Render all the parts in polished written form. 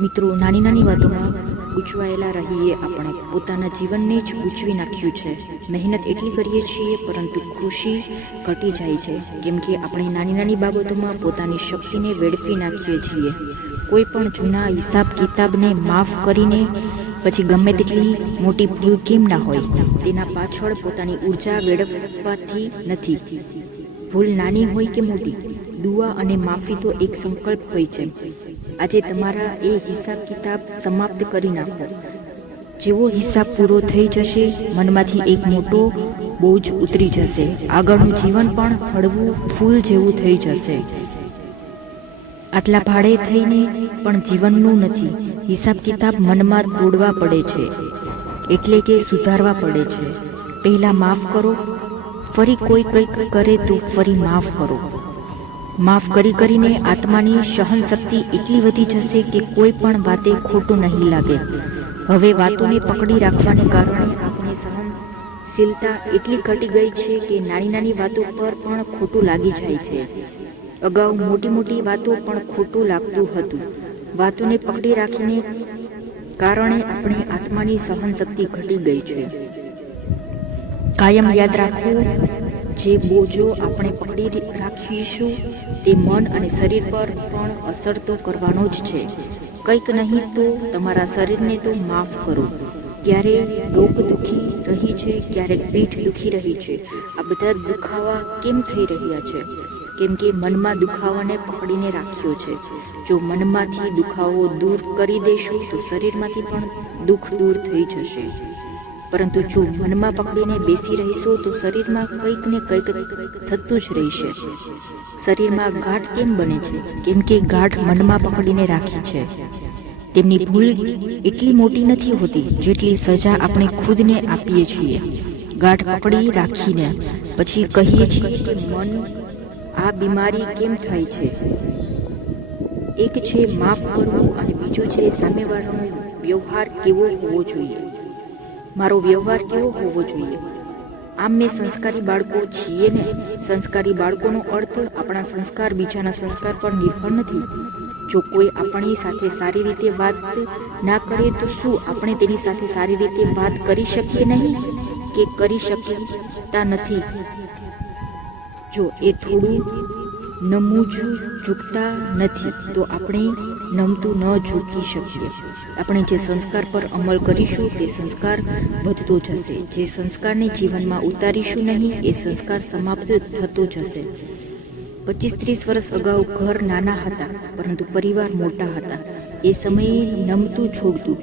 મિત્રો, નાની નાની વાતોમાં ગૂંચવાયેલા રહીએ આપણે પોતાના જીવનને જ ગૂંચવી નાખ્યું છે. મહેનત એટલી કરીએ છીએ પરંતુ ખુશી ઘટી જાય છે, કેમ કે આપણે નાની નાની બાબતોમાં પોતાની શક્તિને વેડફી નાખીએ છીએ. કોઈ પણ જૂના હિસાબ કિતાબને માફ કરીને પછી ગમે તેટલી મોટી ભૂલ કેમ ના હોય, તેના પાછળ પોતાની ઉર્જા વેડફવાથી નથી. ભૂલ નાની હોય કે મોટી, દુઆ અને માફી તો એક સંકલ્પ હોય છે. આજે તમારા એ હિસાબ કિતાબ સમાપ્ત કરી નાખો. જેવો હિસાબ પૂરો થઈ જશે, મનમાંથી એક મોટો બોજ ઉતરી જશે. આગળનું જીવન પણ હળવું ફૂલ જેવું થઈ જશે. આટલા ભાડે થઈને પણ જીવનનું નથી. હિસાબ કિતાબ મનમાં તોડવા પડે છે, એટલે કે સુધારવા પડે છે. પહેલા માફ કરો, ફરી કોઈ કંઈક કરે તો ફરી માફ કરો. માફ કરી કરીને આત્માની સહન શક્તિ એટલી વધી જશે કે કોઈ પણ વાતે ખોટું નહીં લાગે. હવે વાતોને પકડી રાખવાને કારણે આપણી સહનશીલતા એટલી ઘટી ગઈ છે કે નાની નાની વાતો પર પણ ખોટું લાગી જાય છે. અગાઉ મોટી મોટી વાતો પણ ખોટું લાગતું હતું. વાતોને પકડી રાખીને કારણે આપણી આત્માની સહન શક્તિ ઘટી ગઈ છે. કાયમ યાદ રાખવું, જે બોજો આપણે પકડી રાખીશું તે મન અને શરીર પર પણ અસર તો કરવાનો જ છે. કંઈક નહીં તો તમારા શરીરને તો માફ કરો. ક્યારેક ડોક દુખી રહી છે, ક્યારેક પીઠ દુખી રહી છે. આ બધા દુખાવા કેમ થઈ રહ્યા છે? કેમ કે મનમાં દુખાવાને પકડીને રાખ્યો છે. જો મનમાંથી દુખાવો દૂર કરી દેશું તો શરીરમાંથી પણ દુઃખ દૂર થઈ જશે. પરંતુ જો મનમાં પકડીને બેસી રહીશો તો શરીરમાં કંઈક ને કંઈક થતું જ રહેશે. શરીરમાં ગાંઠ કેમ બને છે? કેમ કે ગાંઠ મનમાં પકડીને રાખી છે. તેમની ભૂલ એટલી મોટી નથી હોતી જેટલી સજા આપણે ખુદને આપીએ છીએ. ગાંઠ પકડી રાખીને પછી કહીએ છીએ કે મન, આ બીમારી કેમ થાય છે? એક છે માફ કરવું અને બીજું છે સામેવાળાનો વ્યવહાર કેવો હોવો જોઈએ. મારો વ્યવહાર કેવો હોવો જોઈએ? આમ મેં સંસ્કારી બાળકો છીએ ને. સંસ્કારી બાળકોનો અર્થ આપણા સંસ્કાર બીજાના સંસ્કાર પર નિર્ભર નથી. જો કોઈ આપણી સાથે સારી રીતે વાત ના કરે તો શું આપણે તેની સાથે સારી રીતે વાત કરી શકીએ નહીં કે કરી શકતા નથી? જો એ થોડું નમવું ઝૂકતા નથી તો આપણે નમતું ન ઝૂકી શકીએ. આપણે જે સંસ્કાર પર અમલ કરીશું તે સંસ્કાર વધતો જશે. જે સંસ્કારને જીવનમાં ઉતારીશું નહીં એ સંસ્કાર સમાપ્ત થતો જશે. 25-30 વર્ષ અગાઉ ઘર નાના હતા પરંતુ પરિવાર મોટા હતા. એ સમયે નમતું છોડતું,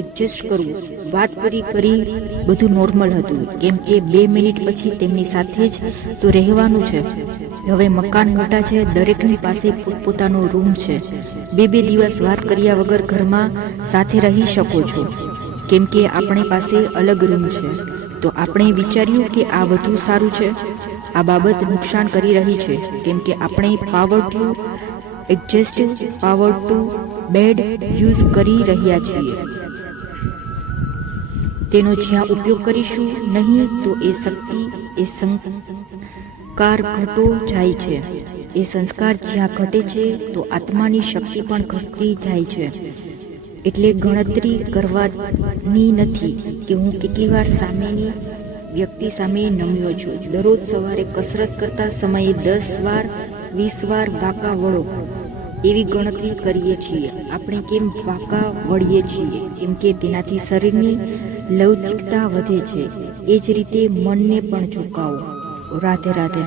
એડજસ્ટ કરવું, વાત પૂરી કરી બધું નોર્મલ હતું, કેમ કે 2 મિનિટ પછી તેમની સાથે જ તો રહેવાનું છે. હવે મકાન મોટા છે, દરેકની પાસે પોતપોતાનો રૂમ છે. 2 દિવસ વાત કર્યા વગર ઘરમાં સાથે રહી શકો છો, કેમ કે આપણી પાસે અલગ રૂમ છે. તો આપણે વિચાર્યું કે આ વધુ સારું છે. આ બાબત નુકસાન કરી રહી છે, કેમ કે આપણે power to adjust, power to bad use કરી રહ્યા છીએ. તેનો જ્યાં ઉપયોગ કરીશું નહીં તો એ શક્તિ, એ સંસ્કાર ઘટતો જાય છે. એ સંસ્કાર જ્યાં ઘટે છે તો આત્માની શક્તિ પણ ઘટતી જાય છે. એટલે ગણતરી કરવાની નથી કે હું કેટલી વાર સામેની વ્યક્તિ સામે નમ્યો છું. દરરોજ સવારે કસરત કરતા સમયે 10 વાર 20 વાર વાંકા વળો, એવી ગણતરી કરીએ છીએ. આપણે કેમ વાંકા વળીએ છીએ? કેમ કે તેનાથી શરીરની લવચિકતા વધે છે. એ જ રીતે મનને પણ ઝુકાવો. રાધે રાધે.